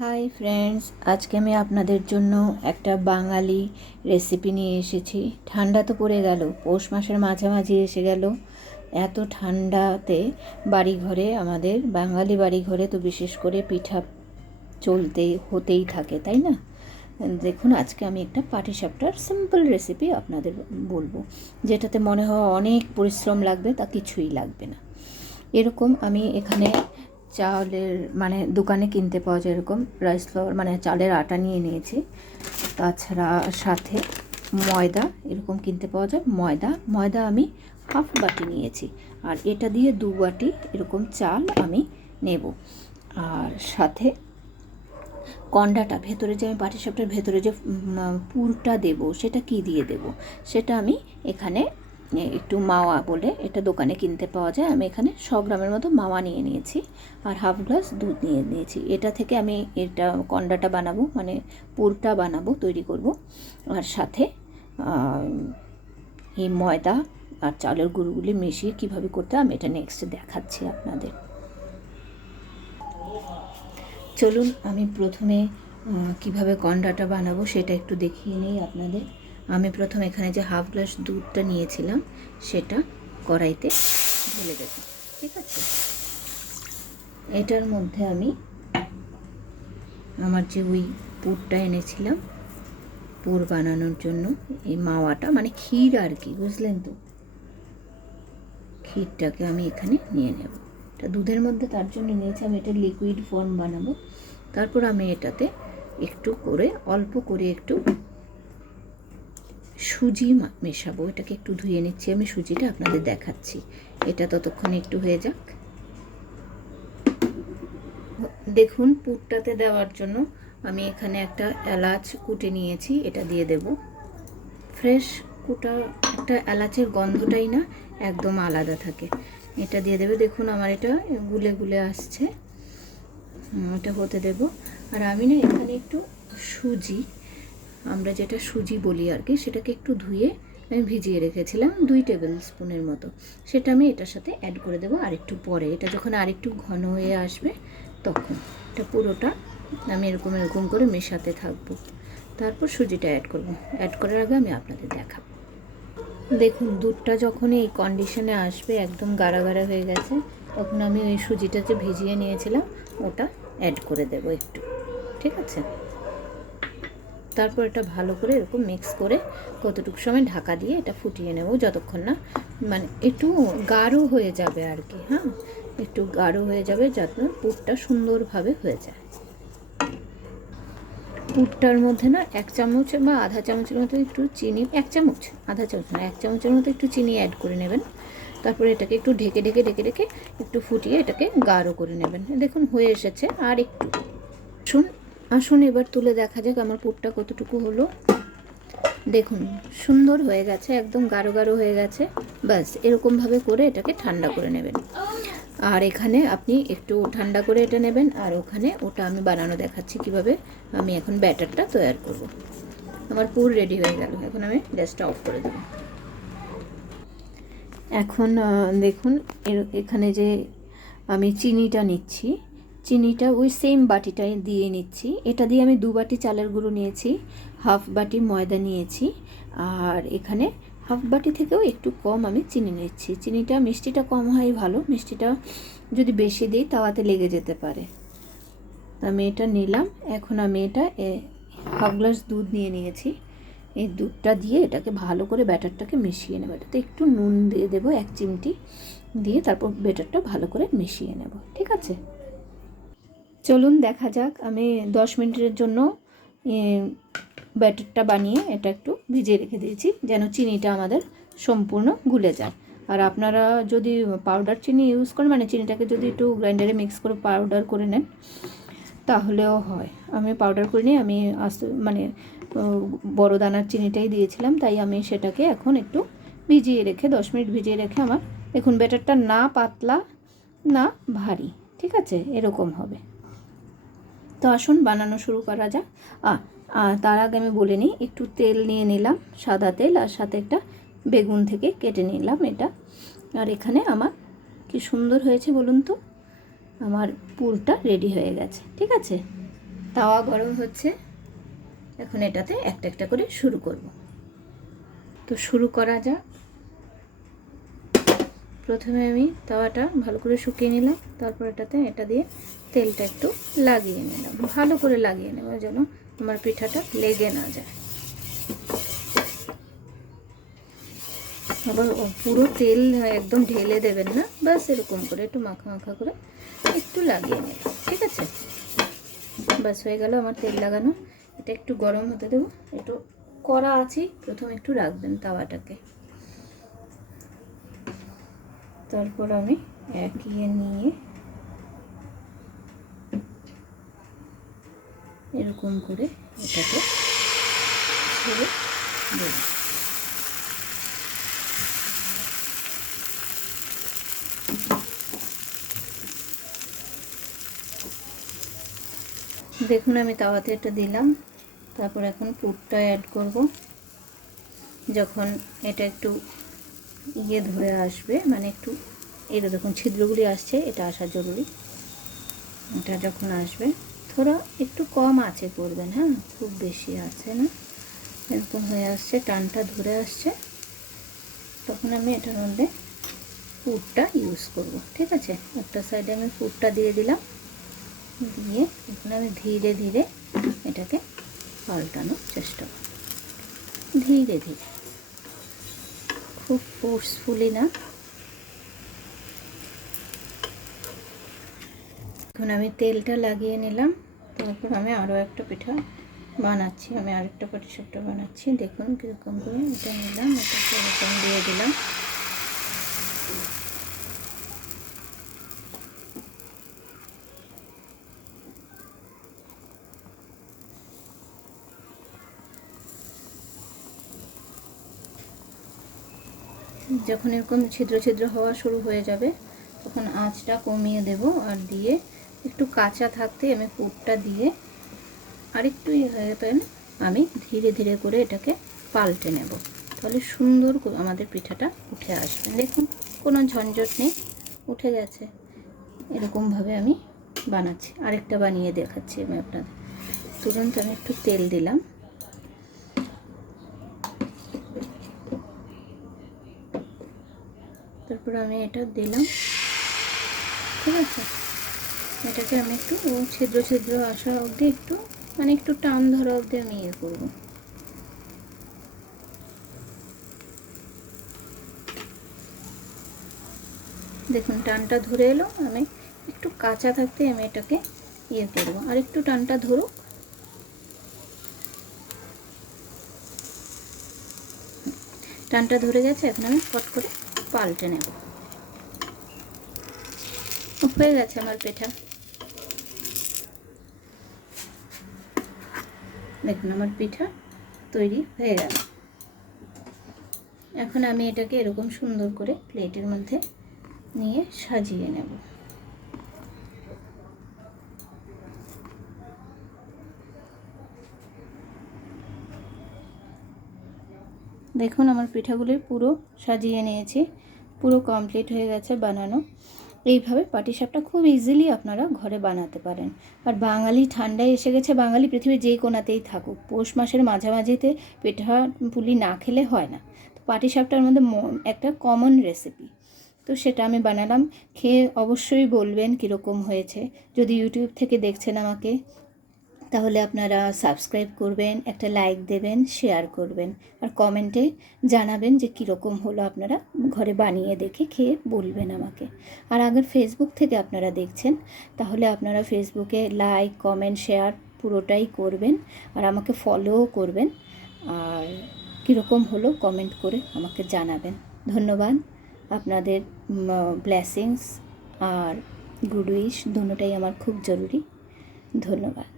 Hi friends, আজকে আমি আপনাদের জন্য একটা বাঙালি রেসিপি নিয়ে এসেছি। ঠান্ডা তো পড়ে গেল, পৌষ মাসের মাঝামাঝি এসে গেল। এত ঠান্ডাতে বাড়িঘরে, আমাদের বাঙালি বাড়িঘরে তো বিশেষ করে পিঠা হতেই থাকে, তাই না? দেখুন, আজকে আমি একটা পাটিসাপটার সিম্পল রেসিপি আপনাদের বলবো, যেটাতে মনে হয় অনেক পরিশ্রম লাগবে, তা কিছুই লাগবে না। এরকম আমি এখানে চালের দোকানে কিনতে পাওয়া যায় এরকম রাইস ফ্লাওয়ার চালের আটা নিয়ে নিয়েছি। তাছাড়া সাথে ময়দা এরকম কিনতে পাওয়া যায়। ময়দা আমি হাফ বাটি নিয়েছি, আর এটা দিয়ে 2 বাটি এরকম চাল আমি নেব। আর সাথে কন্ডাটা, ভেতরে যে আমি পাটিসাপটার ভেতরে যে পুরটা দেব, সেটা কি দিয়ে দেব, সেটা আমি এখানে একটু মাওয়া বলে এটা দোকানে কিনতে পাওয়া যায়। আমি এখানে 100 গ্রামের মতো মাওয়া নিয়ে নিয়েছি, আর হাফ গ্লাস দুধ নিয়ে নিয়েছি। এটা থেকে আমি এটা কন্ডাটা বানাবো, পুরটা বানাবো, তৈরি করব। আর সাথে এই ময়দা আর চালের গুঁড়োগুলি মিশিয়ে কিভাবে করতে আমি এটা নেক্সট দেখাচ্ছি আপনাদের। চলুন, আমি প্রথমে কিভাবে কন্ডাটা বানাবো সেটা একটু দেখিয়ে নিই আপনাদের। আমি প্রথমে এখানে যে হাফ গ্লাস দুধটা নিয়েছিলাম সেটা কড়াইতে ঢেলে দেব, ঠিক আছে? এটার মধ্যে আমি আমার যে ওই পুরটা এনেছিলাম, পুর বানানোর জন্য এই মাওয়াটা, ক্ষীর আর কি, বুঝলেন তো? ক্ষীরটাকে আমি এখানে নিয়ে নেব। এটা দুধের মধ্যে তার জন্য নিয়েছি, আমি এটা লিকুইড ফর্ম বানাবো। তারপর আমি এটাতে একটু করে, অল্প করে একটু সুজি মেশাবো। এটাকে একটু ধুয়ে নিচ্ছি আমি, সুজিটা আপনাদের দেখাচ্ছি। এটা ততক্ষণে একটু হয়ে যাক। দেখুন, পুরটাতে দেওয়ার জন্য আমি এখানে একটা এলাচ কুটে নিয়েছি, এটা দিয়ে দেব। ফ্রেশ কুটা একটা এলাচের গন্ধটাই না একদম আলাদা থাকে। এটা দিয়ে দেবে। দেখুন আমার এটা গুলে গুলে আসছে, এটা হতে দেব। আর আমি না এখানে একটু সুজি, আমরা যেটা সুজি বলি আর কি, সেটাকে একটু ধুয়ে আমি ভিজিয়ে রেখেছিলাম 2 টেবিল স্পুনের মতো, সেটা আমি এটার সাথে অ্যাড করে দেবো আর একটু পরে। এটা যখন আর একটু ঘন হয়ে আসবে তখন এটা পুরোটা আমি এরকম এরকম করে মেশাতে থাকবো। তারপর সুজিটা অ্যাড করব। অ্যাড করার আগে আমি আপনাদের দেখাবো। দেখুন, দুধটা যখন এই কন্ডিশনে আসবে, একদম গাঢ় গাঢ় হয়ে গেছে, তখন আমি ওই সুজিটা যে ভিজিয়ে নিয়েছিলাম ওটা অ্যাড করে দেবো একটু, ঠিক আছে? তারপর এটা ভালো করে এরকম মিক্স করে কতটুকু সময় ঢাকা দিয়ে এটা ফুটিয়ে নেব, যতক্ষণ না একটু গাঢ় হয়ে যাবে আর কি। হ্যাঁ, একটু গাঢ় হয়ে যাবে, যাতে পুরটা সুন্দরভাবে হয়ে যায়। পুরটার মধ্যে না 1 চামচ বা আধা চামচের মতো একটু চিনি, 1 চামচ, আধা চামচ না, 1 চামচের মতো একটু চিনি অ্যাড করে নেবেন। তারপরে এটাকে একটু ঢেকে ঢেকে ঢেকে ঢেকে একটু ফুটিয়ে এটাকে গাঢ় করে নেবেন। দেখুন হয়ে এসেছে। আর একটু আসুন এবার তুলে দেখা যাক আমার পুরটা কতটুকু হলো। দেখুন সুন্দর হয়ে গেছে, একদম গাঢ় গাঢ় হয়ে গেছে। ব্যাস এরকমভাবে করে এটাকে ঠান্ডা করে নেবেন। আর এখানে আপনি একটু ঠান্ডা করে এটা নেবেন, আর ওখানে ওটা আমি বানানো দেখাচ্ছি কিভাবে আমি এখন ব্যাটারটা তৈরি করব। আমার পুর রেডি হয়ে গেল, এখন আমি গ্যাসটা অফ করে দেব। এখন দেখুন এখানে যে আমি চিনিটা নিচ্ছি, চিনিটা ওই সেম বাটিটাই দিয়ে নিচ্ছি। এটা দিয়ে আমি 2 বাটি চালের গুঁড়ো নিয়েছি, হাফ বাটি ময়দা নিয়েছি, আর এখানে হাফ বাটি থেকেও একটু কম আমি চিনি নিচ্ছি। চিনিটা, মিষ্টিটা কম হয় ভালো, মিষ্টিটা যদি বেশি দিই তাওয়াতে লেগে যেতে পারে। আমি এটা নিলাম। এখন আমি এটা হাফ গ্লাস দুধ নিয়ে নিয়েছি। এই দুধটা দিয়ে এটাকে ভালো করে ব্যাটারটাকে মিশিয়ে নেব। এটাতে একটু নুন দিয়ে দেবো 1 চিমটি, দিয়ে তারপর ব্যাটারটা ভালো করে মিশিয়ে নেব, ঠিক আছে? চলুন দেখা যাক। আমি 10 মিনিটের জন্য ব্যাটারটা বানিয়ে এটা একটু ভিজিয়ে রেখে দিয়েছি, যেন চিনিটা আমাদের সম্পূর্ণ গুলে যায়। আর আপনারা যদি পাউডার চিনি ইউজ করেন, চিনিটাকে যদি একটু গ্রাইন্ডারে মিক্স করে পাউডার করে নেন তাহলেও হয়। আমি পাউডার করে নিয়ে আমি বড় দানার চিনিটাই দিয়েছিলাম, তাই আমি সেটাকে এখন একটু ভিজিয়ে রেখে 10 মিনিট ভিজিয়ে রেখে আমার দেখুন ব্যাটারটা না পাতলা না ভারী, ঠিক আছে? এরকম হবে। তো আসুন বানানো শুরু করা যাক। তার আগে আমি বলে নিই, একটু তেল নিয়ে নিলাম, সাদা তেল, আর সাথে একটা বেগুন থেকে কেটে নিলাম এটা। আর এখানে আমার কি সুন্দর হয়েছে বলুন তো, আমার পুরটা রেডি হয়ে গেছে, ঠিক আছে? তাওয়া গরম হচ্ছে, এখন এটাতে একটা একটা করে শুরু করব। তো শুরু করা যাক। প্রথমে আমি তাওয়াটা ভালো করে শুকিয়ে নিলাম, তারপর এটা দিয়ে তেলটা একটু লাগিয়ে নিলাম, ভালো করে লাগিয়ে নেব যেন আমার পিঠাটা লেগে না যায়। আবার পুরো তেল একদম ঢেলে দেবেন না, বাস এরকম করে একটু মাখা মাখা করে একটু লাগিয়ে নেব, ঠিক আছে? বাস হয়ে গেল আমার তেল লাগানো। এটা একটু গরম হতে দেবো, একটু কড়া আছে, প্রথম একটু রাখবেন তাওয়াটাকে, তারপর আমি এগিয়ে নিয়ে এরকম করে এটাকে ছেড়ে দেব। দেখুন আমি তাওয়াতে এটা দিলাম, তারপর এখন পুরটা অ্যাড করব। যখন এটা একটু ধরে আসবে, মানে একটু এটা দেখুন ছিদ্রগুলি আসছে, এটা আসা জরুরি। এটা যখন আসবে থোড়া একটু কম আঁচে করবেন, হ্যাঁ, খুব বেশি আছে না, এরকম হয়ে আসছে, টানটা ধরে আসছে, তখন আমি এটার মধ্যে পুরটা ইউজ করব, ঠিক আছে? একটা সাইডে আমি পুরটা দিয়ে দিলাম, দিয়ে এখন আমি ধীরে ধীরে এটাকে পাল্টানোর চেষ্টা করব, ধীরে ধীরে, খুব ফোর্সফুলি না। এখন আমি তেলটা লাগিয়ে নিলাম, তারপর আমি আরও একটা পিঠা বানাচ্ছি, আমি আরেকটা পাটিসাপটা বানাচ্ছি। দেখুন কীরকম করে এটা নিলাম, এটাকে এরকম দিয়ে দিলাম। যখন এরকম ছিদ্র ছিদ্র হওয়া শুরু হয়ে যাবে, তখন আঁচটা কমিয়ে দেব, আর দিয়ে একটু কাঁচা থাকতে আমি পুরটা দিয়ে আরেকটু হয়ে পেন আমি ধীরে ধীরে করে এটাকে পাল্টে নেব, তাহলে সুন্দর আমাদের পিঠাটা উঠে আসবে। দেখুন কোনো ঝঞ্ঝট নেই, উঠে গেছে। এরকমভাবে আমি বানাচ্ছি, আরেকটা বানিয়ে দেখাচ্ছি আমি আপনাদের। তুরন্ত আমি একটু তেল দিলাম, তারপর আমি এটা দিলাম, ঠিক আছে? এটাকে আমি একটু ছিদ্র ছিদ্র আসা অবধি একটু, মানে একটু টান ধরা অবধি আমি করবো। দেখুন টানটা ধরে এলো, আমি একটু কাঁচা থাকতে আমি এটাকে করবো, আর একটু টানটা ধরুক। টানটা ধরে গেছে, এখন আমি ফট করে পাল্টে নেব। হয়ে গেছে আমার পিঠা। দেখুন আমার পিঠা তৈরি হয়ে গেল। এখন আমি এটাকে এরকম সুন্দর করে প্লেটের মধ্যে নিয়ে সাজিয়ে নেব। দেখুন আমার পিঠাগুলি পুরো সাজিয়ে নিয়েছি, পুরো কমপ্লিট হয়ে গেছে বানানো। এইভাবে পাটিসাপটা খুব ইজিলি আপনারা ঘরে বানাতে পারেন। আর বাঙালি ঠান্ডায় এসে গেছে, বাঙালি পৃথিবীর যেই কোণাতেই থাকুক, পৌষ মাসের মাঝামাঝিতে পিঠা পুলি না খেলে হয় না। তো পাটিসাপটার মধ্যে একটা কমন রেসিপি, তো সেটা আমি বানালাম। খেয়ে অবশ্যই বলবেন কীরকম হয়েছে। যদি ইউটিউব থেকে দেখছেন আমাকে, তাহলে আপনারা সাবস্ক্রাইব করবেন, একটা লাইক দেবেন, শেয়ার করবেন, আর কমেন্টে জানাবেন যে কীরকম হলো। আপনারা ঘরে বানিয়ে দেখে খেয়ে বলবেন আমাকে। আর আগে ফেসবুক থেকে আপনারা দেখছেন, তাহলে আপনারা ফেসবুকে লাইক, কমেন্ট, শেয়ার পুরোটাই করবেন, আর আমাকে ফলোও করবেন। আর কীরকম হলো কমেন্ট করে আমাকে জানাবেন। ধন্যবাদ। আপনাদের ব্লেসিংস আর গুড উইশ দুটোটাই আমার খুব জরুরি। ধন্যবাদ।